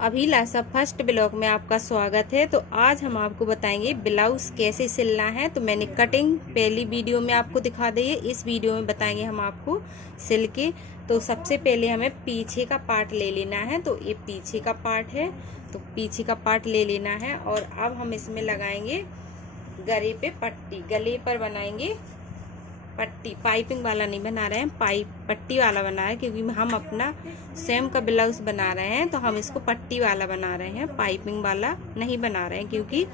अभिलाषा first blog में आपका स्वागत है। तो आज हम आपको बताएंगे ब्लाउज कैसे सिलना है। तो मैंने कटिंग पहली वीडियो में आपको दिखा दी है, इस वीडियो में बताएंगे हम आपको सिल के। तो सबसे पहले हमें पीछे का पार्ट ले लेना है। तो ये पीछे का पार्ट है, तो पीछे का पार्ट ले लेना है। और अब हम इसमें लगाएंगे गले पे पट्टी, गले पर बनाएंगे पट्टी। पाइपिंग वाला नहीं बना रहे हैं, पट्टी वाला बना रहे हैं, क्योंकि हम अपना सेम का ब्लाउज बना रहे हैं। तो हम इसको पट्टी वाला बना रहे हैं, पाइपिंग वाला नहीं बना रहे हैं, क्योंकि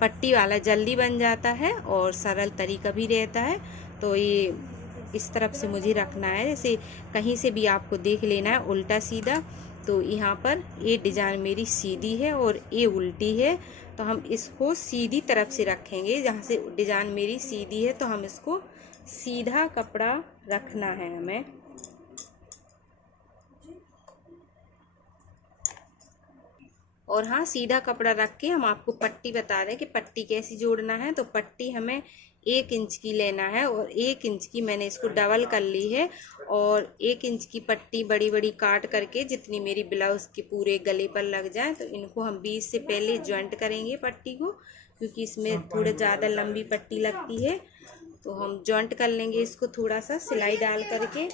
पट्टी वाला जल्दी बन जाता है और सरल तरीका भी रहता है। तो ये इस तरफ से मुझे रखना है, जैसे कहीं से भी आपको देख लेना है उल्टा सीधा। तो यहाँ पर ये डिजाइन मेरी सीधी है और ये उल्टी है, तो हम इसको सीधी तरफ से रखेंगे। जहाँ से डिजाइन मेरी सीधी है तो हम इसको सीधा कपड़ा रखना है हमें। और हाँ, सीधा कपड़ा रख के हम आपको पट्टी बता दें कि पट्टी कैसी जोड़ना है। तो पट्टी हमें 1 इंच की लेना है और 1 इंच की मैंने इसको डबल कर ली है। और 1 इंच की पट्टी बड़ी बड़ी काट करके जितनी मेरी ब्लाउज के पूरे गले पर लग जाए, तो इनको हम बीच से पहले ज्वाइंट करेंगे पट्टी को, क्योंकि इसमें थोड़ा ज़्यादा लंबी पट्टी लगती है। तो हम जॉइंट कर लेंगे इसको थोड़ा सा सिलाई डाल करके।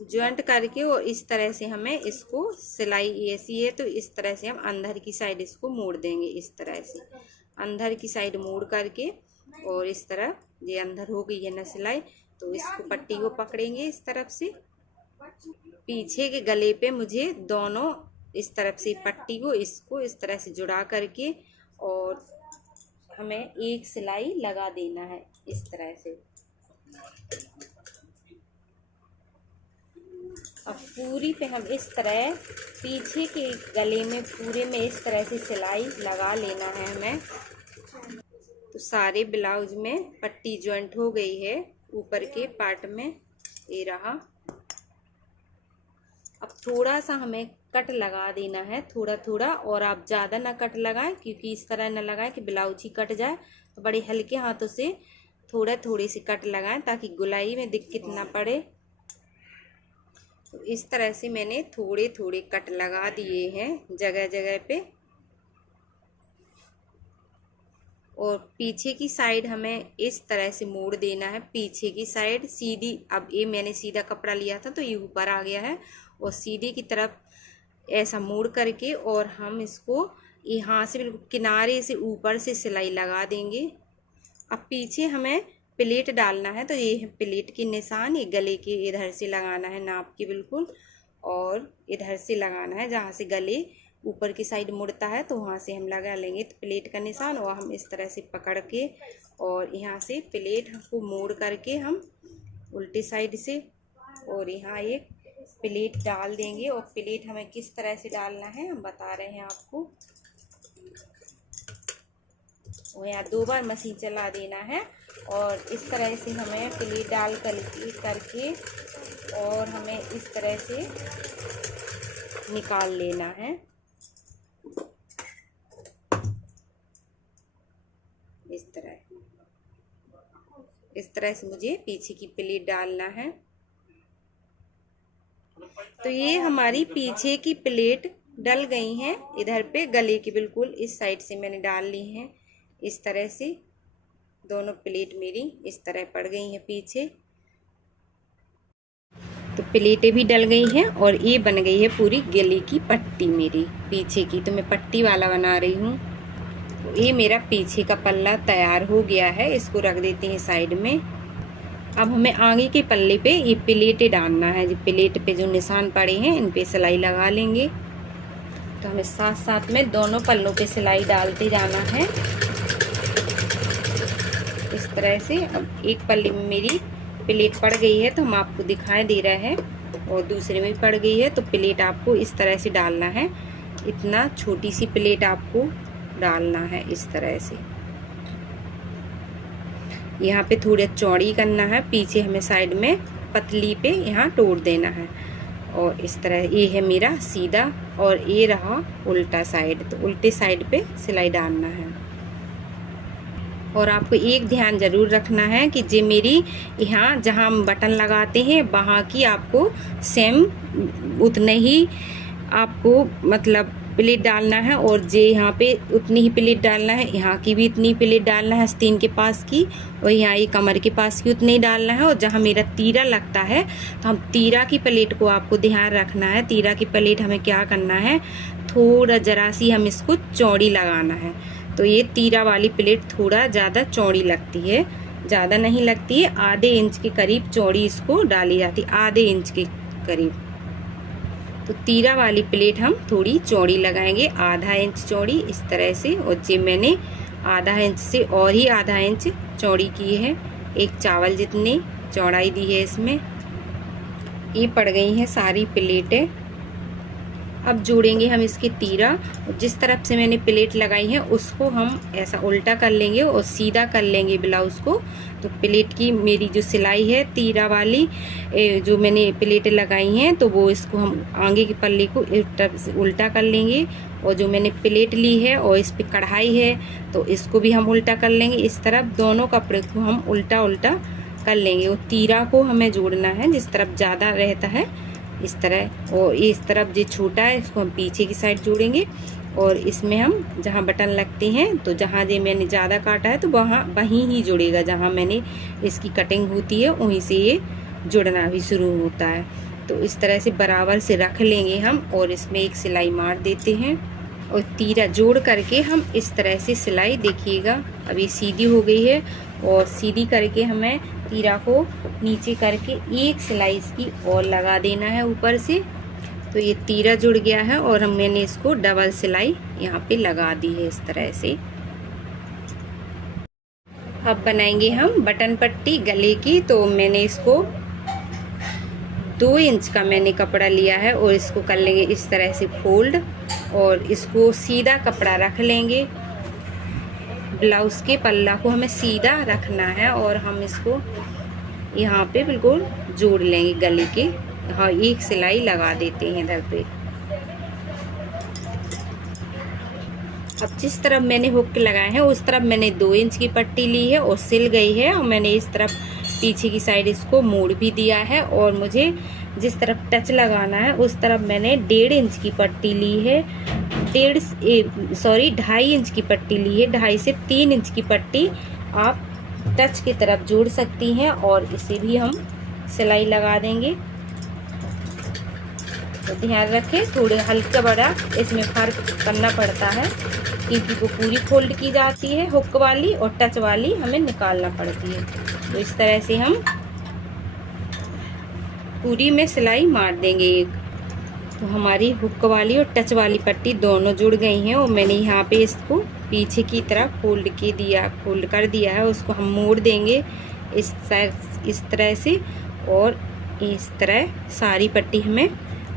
जॉइंट करके और इस तरह से हमें इसको सिलाई ऐसी है, तो इस तरह से हम अंदर की साइड इसको मोड़ देंगे। इस तरह से अंदर की साइड मोड़ करके और इस तरह ये अंदर हो गई है ना सिलाई, तो इसको पट्टी को पकड़ेंगे इस तरफ से। पीछे के गले पे मुझे दोनों इस तरफ से पट्टी को इसको इस तरह से जुड़ा करके और हमें एक सिलाई लगा देना है इस तरह से। अब पूरी पे हम इस तरह पीछे के गले में पूरे में इस तरह से सिलाई लगा लेना है हमें। तो सारे ब्लाउज में पट्टी ज्वाइंट हो गई है ऊपर के पार्ट में, ये रहा। अब थोड़ा सा हमें कट लगा देना है, थोड़ा थोड़ा, और आप ज़्यादा ना कट लगाएं, क्योंकि इस तरह ना लगाएं कि ब्लाउज ही कट जाए। तो बड़े हल्के हाथों से थोड़ी सी कट लगाएं ताकि गुलाई में दिक्कत ना पड़े। तो इस तरह से मैंने थोड़े थोड़े कट लगा दिए हैं जगह जगह पे। और पीछे की साइड हमें इस तरह से मोड़ देना है, पीछे की साइड सीधी। अब ये मैंने सीधा कपड़ा लिया था तो ये ऊपर आ गया है, और सीधे की तरफ ऐसा मोड़ करके और हम इसको यहाँ से बिल्कुल किनारे से ऊपर से सिलाई लगा देंगे। अब पीछे हमें प्लेट डालना है, तो ये है प्लेट के निशान, ये गले के इधर से लगाना है नाप के बिल्कुल, और इधर से लगाना है जहाँ से गले ऊपर की साइड मुड़ता है, तो वहाँ से हम लगा लेंगे तो प्लेट का निशान। और हम इस तरह से पकड़ के और यहाँ से प्लेट को मोड़ करके हम उल्टी साइड से और यहाँ एक प्लेट डाल देंगे। और प्लेट हमें किस तरह से डालना है हम बता रहे हैं आपको। और यहाँ 2 बार मशीन चला देना है और इस तरह से हमें प्लेट डाल करके और हमें इस तरह से निकाल लेना है। इस तरह से मुझे पीछे की प्लेट डालना है। तो ये हमारी पीछे की प्लेट डल गई हैं इधर पे गले की बिल्कुल इस साइड से मैंने डाल ली हैं। इस तरह से दोनों प्लेट मेरी इस तरह पड़ गई हैं पीछे। तो प्लेटें भी डल गई हैं और ये बन गई है पूरी गले की पट्टी मेरी पीछे की। तो मैं पट्टी वाला बना रही हूँ। तो ये मेरा पीछे का पल्ला तैयार हो गया है, इसको रख देते हैं साइड में। अब हमें आगे के पल्ले पे ये प्लेटें डालना है। जो प्लेट पे जो निशान पड़े हैं इन पे सिलाई लगा लेंगे। तो हमें साथ साथ में दोनों पल्लों पे सिलाई डालते जाना है इस तरह से। अब एक पल्ले में मेरी प्लेट पड़ गई है तो हम आपको दिखाई दे रहा है, और दूसरे में भी पड़ गई है। तो प्लेट आपको इस तरह से डालना है, इतना छोटी सी प्लेट आपको डालना है इस तरह से। यहाँ पे थोड़ा चौड़ी करना है, पीछे हमें साइड में पतली पे यहाँ तोड़ देना है। और इस तरह ये है मेरा सीधा और ये रहा उल्टा साइड। तो उल्टे साइड पे सिलाई डालना है। और आपको एक ध्यान ज़रूर रखना है कि जे मेरी यहाँ जहाँ हम बटन लगाते हैं वहाँ की आपको सेम उतने ही आपको मतलब प्लेट डालना है, और जे यहाँ पे उतनी ही प्लेट डालना है, यहाँ की भी इतनी प्लेट डालना है आस्तीन के पास की, और यहाँ ये कमर के पास की उतनी ही डालना है। और जहाँ मेरा तीरा लगता है तो हम तीरा की प्लेट को आपको ध्यान रखना है। तीरा की प्लेट हमें क्या करना है, थोड़ा जरा सी हम इसको चौड़ी लगाना है। तो ये तीरा वाली प्लेट थोड़ा ज़्यादा चौड़ी लगती है, ज़्यादा नहीं लगती है, आधे इंच के करीब चौड़ी इसको डाली जाती है, आधे इंच के करीब। तो तीरा वाली प्लेट हम थोड़ी चौड़ी लगाएंगे, आधा इंच चौड़ी इस तरह से। और जे मैंने आधा इंच से और ही आधा इंच चौड़ी की है, एक चावल जितनी चौड़ाई दी है इसमें। ये पड़ गई हैं सारी प्लेटें। अब जोड़ेंगे हम इसके तीरा। जिस तरफ से मैंने प्लेट लगाई है उसको हम ऐसा उल्टा कर लेंगे और सीधा कर लेंगे ब्लाउज़ को। तो प्लेट की मेरी जो सिलाई है तीरा वाली जो मैंने प्लेटें लगाई हैं, तो वो इसको हम आगे के पल्ले को एक तरफ से उल्टा कर लेंगे। और जो मैंने प्लेट ली है और इस पर कढ़ाई है तो इसको भी हम उल्टा कर लेंगे। इस तरफ दोनों कपड़े को हम उल्टा उल्टा कर लेंगे। और तीरा को हमें जोड़ना है जिस तरफ ज़्यादा रहता है इस तरह, और इस तरफ जो छोटा है इसको हम पीछे की साइड जोड़ेंगे। और इसमें हम जहाँ बटन लगते हैं तो जहाँ जो मैंने ज़्यादा काटा है तो वहीं ही जुड़ेगा, जहाँ मैंने इसकी कटिंग होती है वहीं से ये जुड़ना भी शुरू होता है। तो इस तरह से बराबर से रख लेंगे हम और इसमें एक सिलाई मार देते हैं। और तीरा जोड़ करके हम इस तरह से सिलाई, देखिएगा अब ये सीधी हो गई है, और सीधी करके हमें तीरा को नीचे करके एक सिलाई इसकी और लगा देना है ऊपर से। तो ये तीरा जुड़ गया है और मैंने इसको डबल सिलाई यहाँ पे लगा दी है इस तरह से। अब बनाएंगे हम बटन पट्टी गले की। तो मैंने इसको 2 इंच का मैंने कपड़ा लिया है और इसको कर लेंगे इस तरह से फोल्ड, और इसको सीधा कपड़ा रख लेंगे। ब्लाउज़ के पल्ला को हमें सीधा रखना है और हम इसको यहाँ पे बिल्कुल जोड़ लेंगे गले के। हाँ, एक सिलाई लगा देते हैं इधर पे। अब जिस तरफ मैंने हुक लगाए हैं उस तरफ मैंने 2 इंच की पट्टी ली है और सिल गई है, और मैंने इस तरफ पीछे की साइड इसको मोड़ भी दिया है। और मुझे जिस तरफ टच लगाना है उस तरफ मैंने 1.5 इंच की पट्टी ली है, 2.5 इंच की पट्टी ली है। 2.5 से 3 इंच की पट्टी आप टच की तरफ जोड़ सकती हैं, और इसे भी हम सिलाई लगा देंगे। तो ध्यान रखें, थोड़े हल्का बड़ा इसमें फर्क करना पड़ता है, क्योंकि वो पूरी फोल्ड की जाती है हुक वाली और टच वाली हमें निकालना पड़ती है। तो इस तरह से हम पूरी में सिलाई मार देंगे एक। तो हमारी हुक वाली और टच वाली पट्टी दोनों जुड़ गई हैं, और मैंने यहाँ पे इसको पीछे की तरफ फोल्ड कर दिया है। उसको हम मोड़ देंगे इस तरह से, और इस तरह सारी पट्टी हमें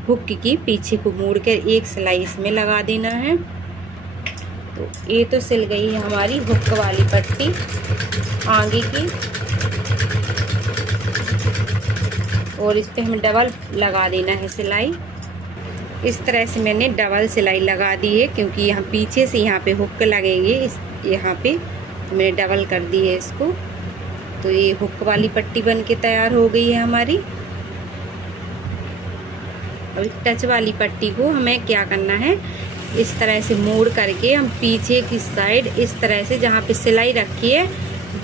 हुक की पीछे को मोड़ कर एक सिलाई इसमें लगा देना है। तो ये तो सिल गई है हमारी हुक वाली पट्टी आगे की, और इस पे हमें डबल लगा देना है सिलाई। इस तरह से मैंने डबल सिलाई लगा दी है, क्योंकि यहाँ पीछे से यहाँ पे हुक लगेंगे यहाँ पे, तो मैंने डबल कर दी है इसको। तो ये हुक वाली पट्टी बन के तैयार हो गई है हमारी। और टच वाली पट्टी को हमें क्या करना है, इस तरह से मोड़ करके हम पीछे की साइड इस तरह से जहाँ पे सिलाई रखी है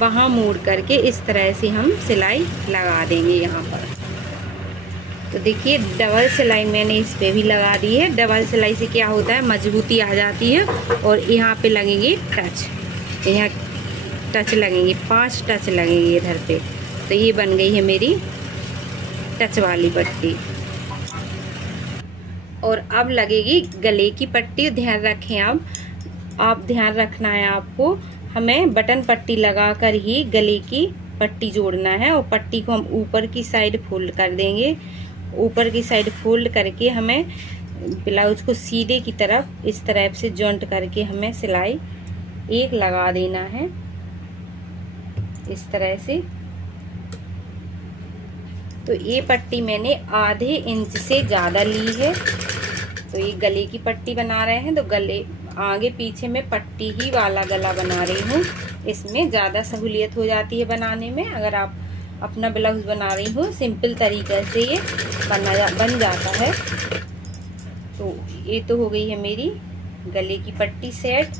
वहाँ मोड़ करके इस तरह से हम सिलाई लगा देंगे यहाँ पर। तो देखिए डबल सिलाई मैंने इस पे भी लगा दी है। डबल सिलाई से क्या होता है, मजबूती आ जाती है। और यहाँ पे लगेंगे टच, यहाँ टच लगेंगे, 5 टच लगेंगे इधर पे। तो ये बन गई है मेरी टच वाली पट्टी। और अब लगेगी गले की पट्टी। ध्यान रखें, आप ध्यान रखना है आपको, हमें बटन पट्टी लगाकर ही गले की पट्टी जोड़ना है। और पट्टी को हम ऊपर की साइड फोल्ड कर देंगे। ऊपर की साइड फोल्ड करके हमें ब्लाउज को सीधे की तरफ इस तरह से जॉइंट करके हमें सिलाई एक लगा देना है इस तरह से। तो ये पट्टी मैंने आधे इंच से ज़्यादा ली है। तो ये गले की पट्टी बना रहे हैं, तो गले आगे पीछे में पट्टी ही वाला गला बना रही हूँ। इसमें ज़्यादा सहूलियत हो जाती है बनाने में। अगर आप अपना ब्लाउज बना रही हो सिंपल तरीके से ये बन जाता है। तो ये तो हो गई है मेरी गले की पट्टी सेट।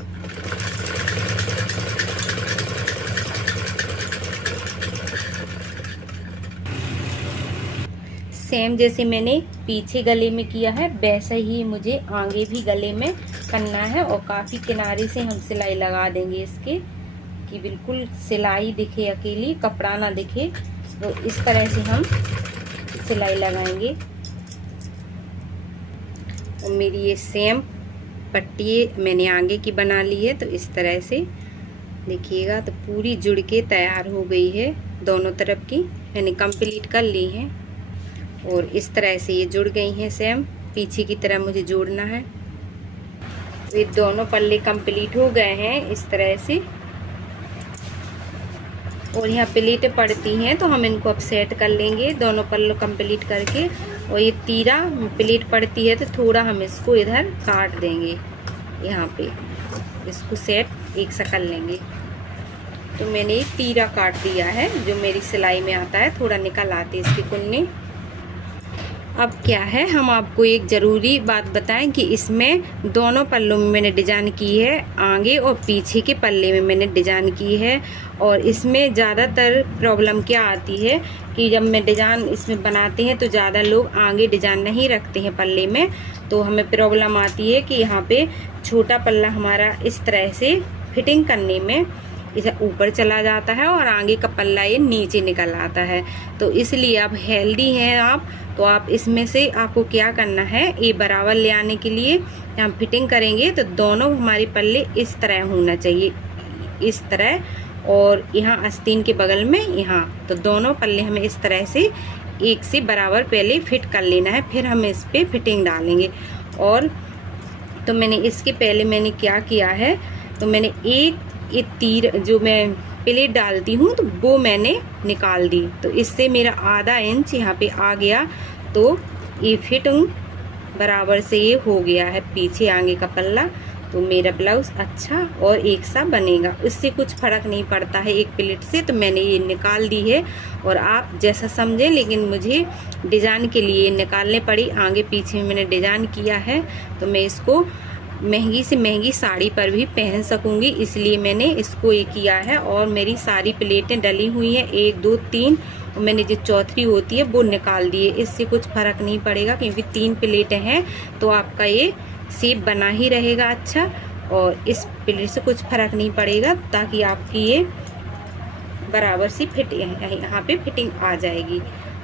सेम जैसे मैंने पीछे गले में किया है वैसा ही मुझे आगे भी गले में करना है। और काफ़ी किनारे से हम सिलाई लगा देंगे इसके, कि बिल्कुल सिलाई दिखे, अकेली कपड़ा ना दिखे। तो इस तरह से हम सिलाई लगाएंगे। और मेरी ये सेम पट्टी मैंने आगे की बना ली है। तो इस तरह से देखिएगा, तो पूरी जुड़ के तैयार हो गई है। दोनों तरफ की मैंने कंप्लीट कर ली है और इस तरह से ये जुड़ गई हैं सेम। पीछे की तरह मुझे जोड़ना है। तो ये दोनों पल्ले कंप्लीट हो गए हैं इस तरह से। और यहाँ प्लेटें पड़ती हैं तो हम इनको अब सेट कर लेंगे दोनों पल्लों कंप्लीट करके। और ये तीरा प्लेट पड़ती है तो थोड़ा हम इसको इधर काट देंगे, यहाँ पे इसको सेट एक सा कर लेंगे। तो मैंने ये तीरा काट दिया है जो मेरी सिलाई में आता है, थोड़ा निकल आते इसके कुन्ने। अब क्या है, हम आपको एक ज़रूरी बात बताएं कि इसमें दोनों पल्लों में मैंने डिजाइन की है, आगे और पीछे के पल्ले में मैंने डिजाइन की है। और इसमें ज़्यादातर प्रॉब्लम क्या आती है कि जब मैं डिजाइन इसमें बनाते हैं तो ज़्यादा लोग आगे डिजाइन नहीं रखते हैं पल्ले में। तो हमें प्रॉब्लम आती है कि यहाँ पे छोटा पल्ला हमारा इस तरह से फिटिंग करने में इसे ऊपर चला जाता है और आगे का पल्ला ये नीचे निकल आता है। तो इसलिए अब हेल्दी हैं आप, तो आप इसमें से आपको क्या करना है, ये बराबर ले आने के लिए हम फिटिंग करेंगे तो दोनों हमारे पल्ले इस तरह होना चाहिए, इस तरह। और यहाँ आस्तीन के बगल में यहाँ, तो दोनों पल्ले हमें इस तरह से एक से बराबर पहले फिट कर लेना है, फिर हम इस पर फिटिंग डालेंगे। और तो मैंने इसके पहले मैंने क्या किया है, तो मैंने ये तीर जो मैं प्लेट डालती हूँ तो वो मैंने निकाल दी। तो इससे मेरा आधा इंच यहाँ पे आ गया। तो ये फिटिंग बराबर से ये हो गया है पीछे आगे का पल्ला। तो मेरा ब्लाउज अच्छा और एक सा बनेगा, इससे कुछ फ़र्क नहीं पड़ता है एक प्लेट से। तो मैंने ये निकाल दी है और आप जैसा समझें, लेकिन मुझे डिज़ाइन के लिए निकालने पड़ी, आगे पीछे में मैंने डिज़ाइन किया है। तो मैं इसको महंगी से महंगी साड़ी पर भी पहन सकूंगी, इसलिए मैंने इसको ये किया है। और मेरी सारी प्लेटें डली हुई हैं 1 2 3, और मैंने जो चौथी होती है वो निकाल दी है। इससे कुछ फ़र्क नहीं पड़ेगा क्योंकि 3 प्लेटें हैं तो आपका ये शेप बना ही रहेगा अच्छा। और इस प्लेट से कुछ फ़र्क नहीं पड़ेगा, ताकि आपकी ये बराबर सी फिट यहाँ पे फिटिंग आ जाएगी।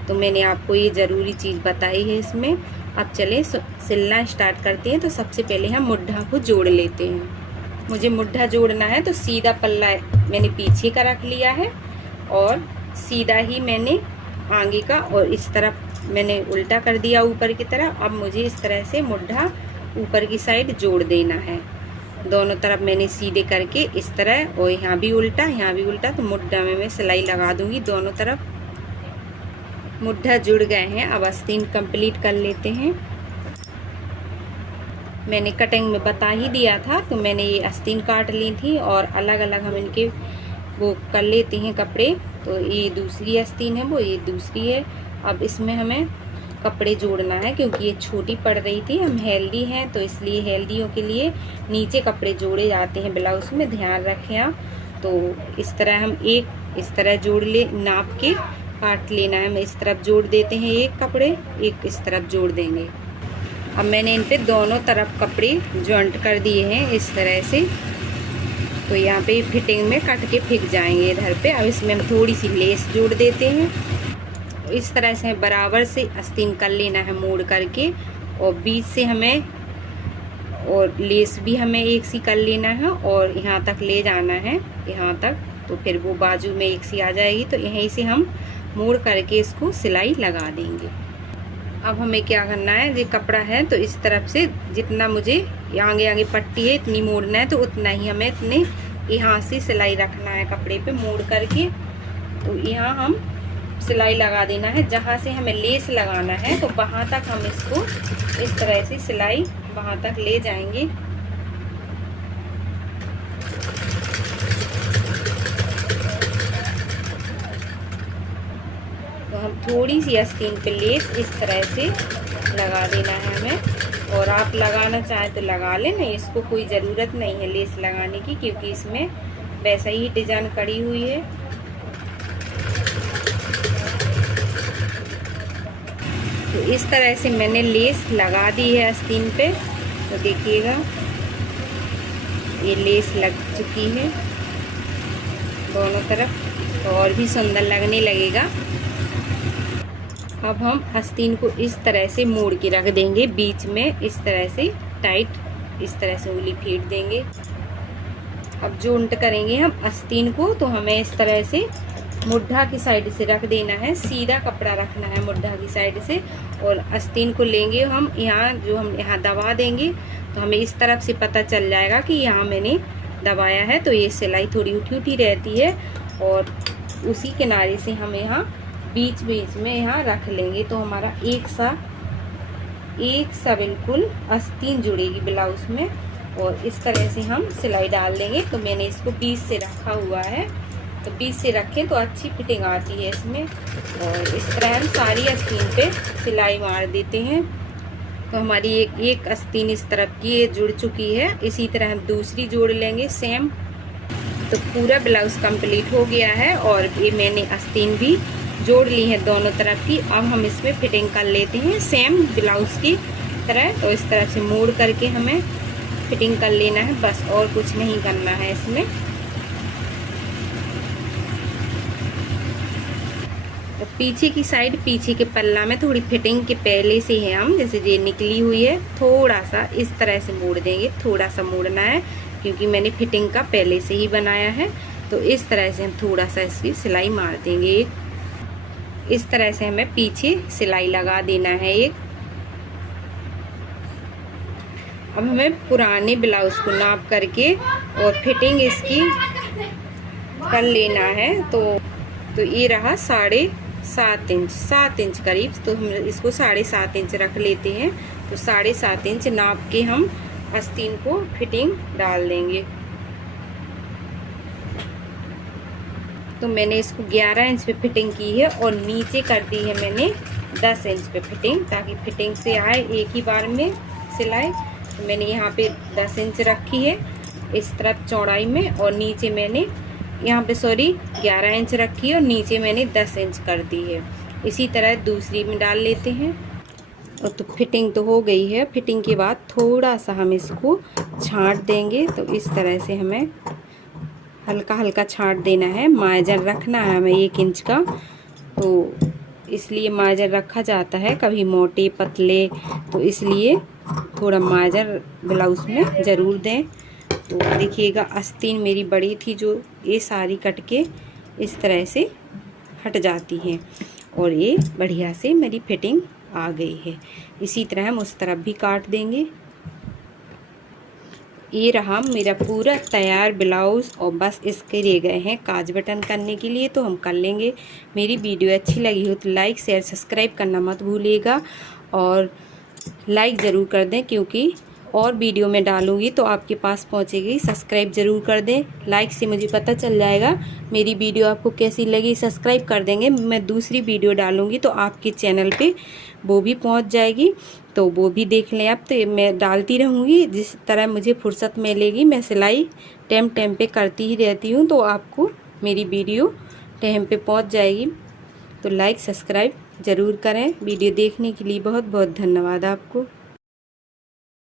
तो मैंने आपको ये ज़रूरी चीज़ बताई है इसमें। अब चलें सिलना स्टार्ट करते हैं। तो सबसे पहले हम मुड्ढा को जोड़ लेते हैं। मुझे मुड्ढा जोड़ना है तो सीधा पल्ला मैंने पीछे का रख लिया है और सीधा ही मैंने आगे का, और इस तरफ मैंने उल्टा कर दिया ऊपर की तरफ। अब मुझे इस तरह से मुड्ढा ऊपर की साइड जोड़ देना है, दोनों तरफ मैंने सीधे करके इस तरह, और यहाँ भी उल्टा यहाँ भी उल्टा। तो मुड्ढा में मैं सिलाई लगा दूंगी दोनों तरफ। मुड्ढा जुड़ गए हैं, अब आस्तीन कंप्लीट कर लेते हैं। मैंने कटिंग में बता ही दिया था, तो मैंने ये आस्तीन काट ली थी और अलग अलग हम इनके वो कर लेते हैं कपड़े। तो ये दूसरी आस्तीन है, वो ये दूसरी है। अब इसमें हमें कपड़े जोड़ना है क्योंकि ये छोटी पड़ रही थी। हम हेल्दी हैं तो इसलिए हेल्दियों के लिए नीचे कपड़े जोड़े जाते हैं ब्लाउज में, ध्यान रखें आप। तो इस तरह हम एक इस तरह जोड़ ले, नाप के काट लेना है। मैं इस तरफ जोड़ देते हैं एक कपड़े, एक इस तरफ जोड़ देंगे। अब मैंने इन पे दोनों तरफ कपड़े जॉइंट कर दिए हैं इस तरह से। तो यहाँ पे फिटिंग में कट के फिक जाएंगे इधर पे। अब इसमें हम थोड़ी सी लेस जोड़ देते हैं। इस तरह से बराबर से आस्तीन कर लेना है मोड़ करके, और बीच से हमें और लेस भी हमें एक सी कर लेना है और यहाँ तक ले जाना है, यहाँ तक। तो फिर वो बाजू में एक सी आ जाएगी। तो यहीं से हम मोड़ करके इसको सिलाई लगा देंगे। अब हमें क्या करना है, ये कपड़ा है तो इस तरफ से जितना मुझे आगे आगे पट्टी है इतनी मोड़ना है, तो उतना ही हमें इतने यहाँ से सिलाई रखना है कपड़े पे मोड़ करके। तो यहाँ हम सिलाई लगा देना है, जहाँ से हमें लेस लगाना है तो वहाँ तक हम इसको इस तरह से सिलाई वहाँ तक ले जाएंगे। थोड़ी सी आस्तीन पे लेस इस तरह से लगा देना है हमें। और आप लगाना चाहें तो लगा लें, नहीं इसको कोई ज़रूरत नहीं है लेस लगाने की, क्योंकि इसमें वैसा ही डिजाइन करी हुई है। तो इस तरह से मैंने लेस लगा दी है आस्तीन पे। तो देखिएगा ये लेस लग चुकी है दोनों तरफ, तो और भी सुंदर लगने लगेगा। अब हम आस्तीन को इस तरह से मोड़ के रख देंगे बीच में, इस तरह से टाइट, इस तरह से उंगली फेंट देंगे। अब जो उल्ट करेंगे हम आस्तीन को, तो हमें इस तरह से मुड्ढा की साइड से रख देना है, सीधा कपड़ा रखना है मुड्ढा की साइड से। और आस्तीन को लेंगे हम यहाँ, जो हम यहाँ दबा देंगे तो हमें इस तरफ से पता चल जाएगा कि यहाँ मैंने दबाया है। तो ये सिलाई थोड़ी उठी उठी रहती है, और उसी किनारे से हम यहाँ बीच बीच में यहाँ रख लेंगे, तो हमारा एक सा बिल्कुल आस्तीन जुड़ेगी ब्लाउज में। और इस तरह से हम सिलाई डाल देंगे। तो मैंने इसको बीच से रखा हुआ है, तो बीच से रखें तो अच्छी फिटिंग आती है इसमें। और इस तरह हम सारी आस्तीन पे सिलाई मार देते हैं। तो हमारी एक आस्तीन इस तरफ की ये जुड़ चुकी है, इसी तरह हम दूसरी जोड़ लेंगे सेम। तो पूरा ब्लाउज कंप्लीट हो गया है, और ये मैंने आस्तीन भी जोड़ ली है दोनों तरफ की। अब हम इसमें फिटिंग कर लेते हैं सेम ब्लाउज की तरह। तो इस तरह से मोड़ करके हमें फिटिंग कर लेना है, बस और कुछ नहीं करना है इसमें। तो पीछे की साइड, पीछे के पल्ला में थोड़ी फिटिंग के पहले से है हम, जैसे ये निकली हुई है, थोड़ा सा इस तरह से मोड़ देंगे, थोड़ा सा मोड़ना है क्योंकि मैंने फिटिंग का पहले से ही बनाया है। तो इस तरह से हम थोड़ा सा इसकी सिलाई मार देंगे। इस तरह से हमें पीछे सिलाई लगा देना है एक। अब हमें पुराने ब्लाउज को नाप करके और फिटिंग इसकी कर लेना है। तो ये रहा 7.5 इंच, 7 इंच करीब। तो हम इसको 7.5 इंच रख लेते हैं। तो 7.5 इंच नाप के हम आस्तीन को फिटिंग डाल देंगे। तो मैंने इसको 11 इंच पे फिटिंग की है, और नीचे कर दी है मैंने 10 इंच पे फिटिंग, ताकि फिटिंग से आए एक ही बार में सिलाई। तो मैंने यहाँ पे 10 इंच रखी है इस तरफ चौड़ाई में, और नीचे मैंने यहाँ पे 11 इंच रखी है, और नीचे मैंने 10 इंच कर दी है। इसी तरह दूसरी में डाल लेते हैं। और तो फिटिंग तो हो गई है। फिटिंग के बाद थोड़ा सा हम इसको छांट देंगे। तो इस तरह से हमें हल्का हल्का छांट देना है। मार्जिन रखना है हमें 1 इंच का, तो इसलिए मार्जिन रखा जाता है, कभी मोटे पतले, तो इसलिए थोड़ा मार्जिन ब्लाउज में ज़रूर दें। तो देखिएगा आस्तीन मेरी बड़ी थी, जो ये सारी कट के इस तरह से हट जाती है, और ये बढ़िया से मेरी फिटिंग आ गई है। इसी तरह हम उस तरफ भी काट देंगे। ये रहा मेरा पूरा तैयार ब्लाउज़, और बस इसके रह गए हैं काज बटन करने के लिए, तो हम कर लेंगे। मेरी वीडियो अच्छी लगी हो तो लाइक शेयर सब्सक्राइब करना मत भूलिएगा, और लाइक ज़रूर कर दें, क्योंकि और वीडियो में डालूंगी तो आपके पास पहुंचेगी। सब्सक्राइब ज़रूर कर दें, लाइक से मुझे पता चल जाएगा मेरी वीडियो आपको कैसी लगी। सब्सक्राइब कर देंगे, मैं दूसरी वीडियो डालूंगी तो आपके चैनल पे वो भी पहुंच जाएगी, तो वो भी देख लें आप। तो मैं डालती रहूँगी, जिस तरह मुझे फुर्सत मिलेगी मैं सिलाई टाइम पे करती ही रहती हूँ, तो आपको मेरी वीडियो टाइम पे पहुँच जाएगी। तो लाइक सब्सक्राइब ज़रूर करें। वीडियो देखने के लिए बहुत बहुत धन्यवाद आपको।